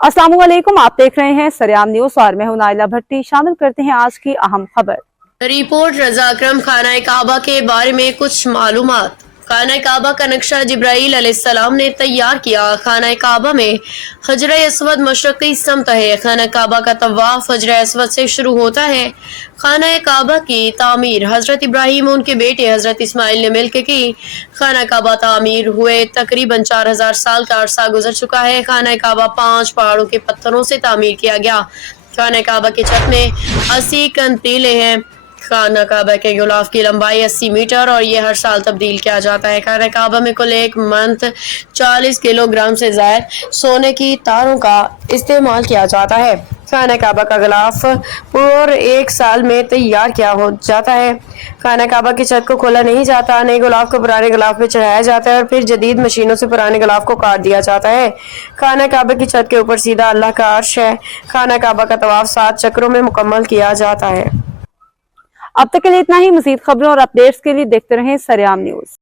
अस्सलाम वालेकुम, आप देख रहे हैं सरेआम न्यूज और मैं हूं नाइला भट्टी। शामिल करते हैं आज की अहम खबर। रिपोर्ट रजा अकरम खाना काबा के बारे में कुछ मालूमात। खाना काबा का नक्शा जिब्राईल अलैहिस्सलाम ने तैयार किया। खाना काबा में हजर अस्वद मशरक़ी समत है। खाना काबा का तवाफ हजर अस्वद से शुरू होता है। खाना काबा की तामीर हजरत इब्राहीम और उनके बेटे हजरत इस्माइल ने मिलकर की। खाना काबा तामीर हुए तकरीबन 4000 साल का अरसा गुजर चुका है। खाना काबा 5 पहाड़ों के पत्थरों से तामीर किया गया। खाना काबा की छत में 80 कंतीले हैं। खाना काबा के गुलाफ की लंबाई 80 मीटर और ये हर साल तब्दील किया जाता है। खाना काबा में कुल एक मंथ 40 किलोग्राम से ज़ायद सोने की तारों का इस्तेमाल किया जाता है। खाना काबा का गुलाफ पूरे एक साल में तैयार किया हो जाता है। खाना काबा की छत को खोला नहीं जाता। नए गुलाफ को पुराने गुलाफ में चढ़ाया जाता है और फिर जदीद मशीनों से पुराने गुलाफ को काट दिया जाता है। खाना काबा की छत के ऊपर सीधा अल्लाह का अर्श है। खाना काबा का तवाफ 7 चक्रों में मुकम्मल किया जाता है। अब तक के लिए इतना ही। मज़ीद खबरों और अपडेट्स के लिए देखते रहें सरेआम न्यूज।